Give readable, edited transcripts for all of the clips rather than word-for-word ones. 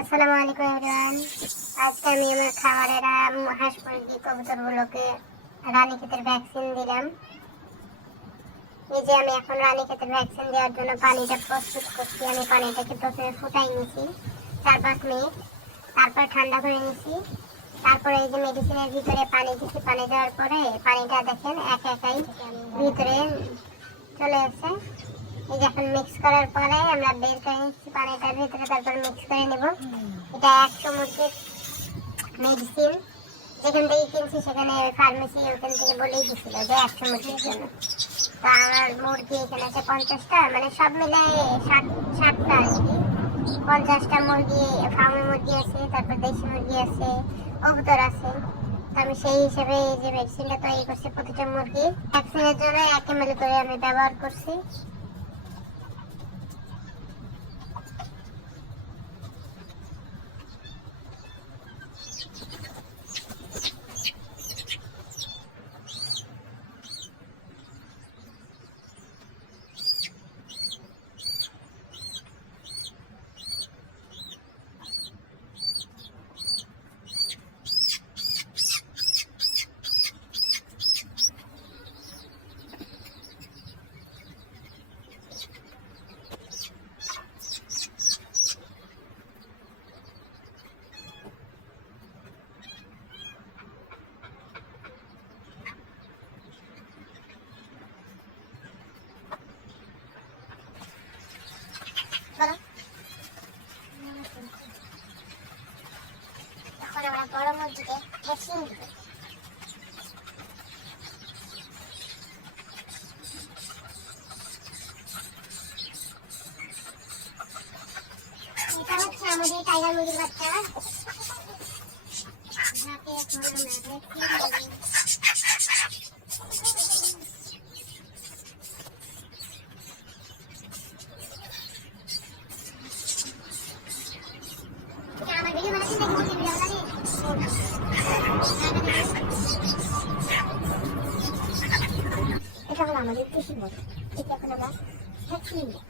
আসসালামু আলাইকুম এভরিওয়ান। আজকে আমি আমার খামারের হাঁস মুরগি কবুতরগুলোকে রানীক্ষেতের ভ্যাকসিন দিলাম। এই যে আমি এখন রানীক্ষেতের ভ্যাকসিন দেওয়ার জন্য পানিটা প্রস্তুত করছি। আমি পানিটাকে প্রথমে ফুটাই নিয়েছি 4-5 মিনিট, তারপর ঠান্ডা করে নিয়েছি। তারপরে এই যে মেডিসিনের ভিতরে পানি দিচ্ছি। পানি দেওয়ার পরে পানিটা দেখেন একাই ভিতরে চলে আসে। এই যে এখন মিক্স করার পরে আমরা বের করে নিচ্ছি পানিটার ভিতরে, তারপর মিক্স করে নেব। এটা 100 মুরগির মেডিসিন, যেখান থেকে কিনছি সেখানে ফার্মেসি ওখান থেকে বলেই দিছিল যে 100 মুরগির জন্য। তো আমার মুরগি এখানে আছে 50টা, মানে সব মিলে 60টা আর কি। 50টা মুরগি ফার্মের মুরগি আছে, তারপর দেশি মুরগি আছে, কবুতর আছে। তো আমি সেই হিসেবে এই যে ভ্যাকসিনটা তৈরি করছি। প্রতিটা মুরগি ভ্যাকসিনের জন্য 1 ml করে আমি ব্যবহার করছি। এখন আমরা বড় মুরগিকে ভ্যাকসিন দিব। এটা হচ্ছে আমাদের টাইগার মুরগির বাচ্চা। যাকে এখন আমরা ভ্যাকসিন দেব। আমার ভিডিও বানাচ্ছি দেখি মুরগির ভিডিও বানাচ্ছি। এটা হলো আমাদের কৃষি মদ। এটা এখন আমরা ভ্যাকসিন দেব।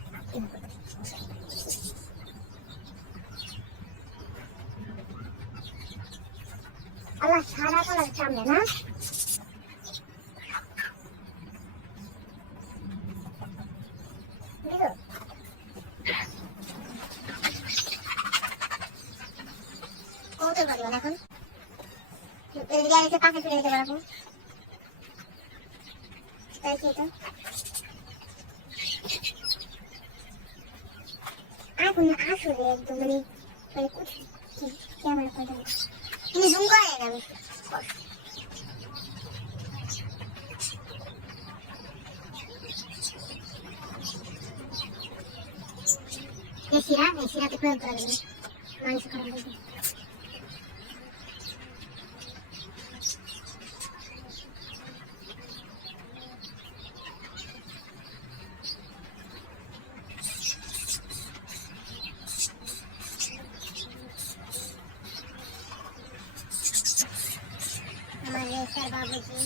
আল্লাহ সারা কালার চামড়া না। কবুতর পাখি মানে এখন পাখি ফিরে দিতে পারবো। তাই কি এটা এখন আসলে একদম মানে ক্যামেরা করে তুমি জুম করে আমি শিরাতে প্রয়োগ করা যাবে মাংস খাওয়া যাবে। আমার রেসার বাবুজি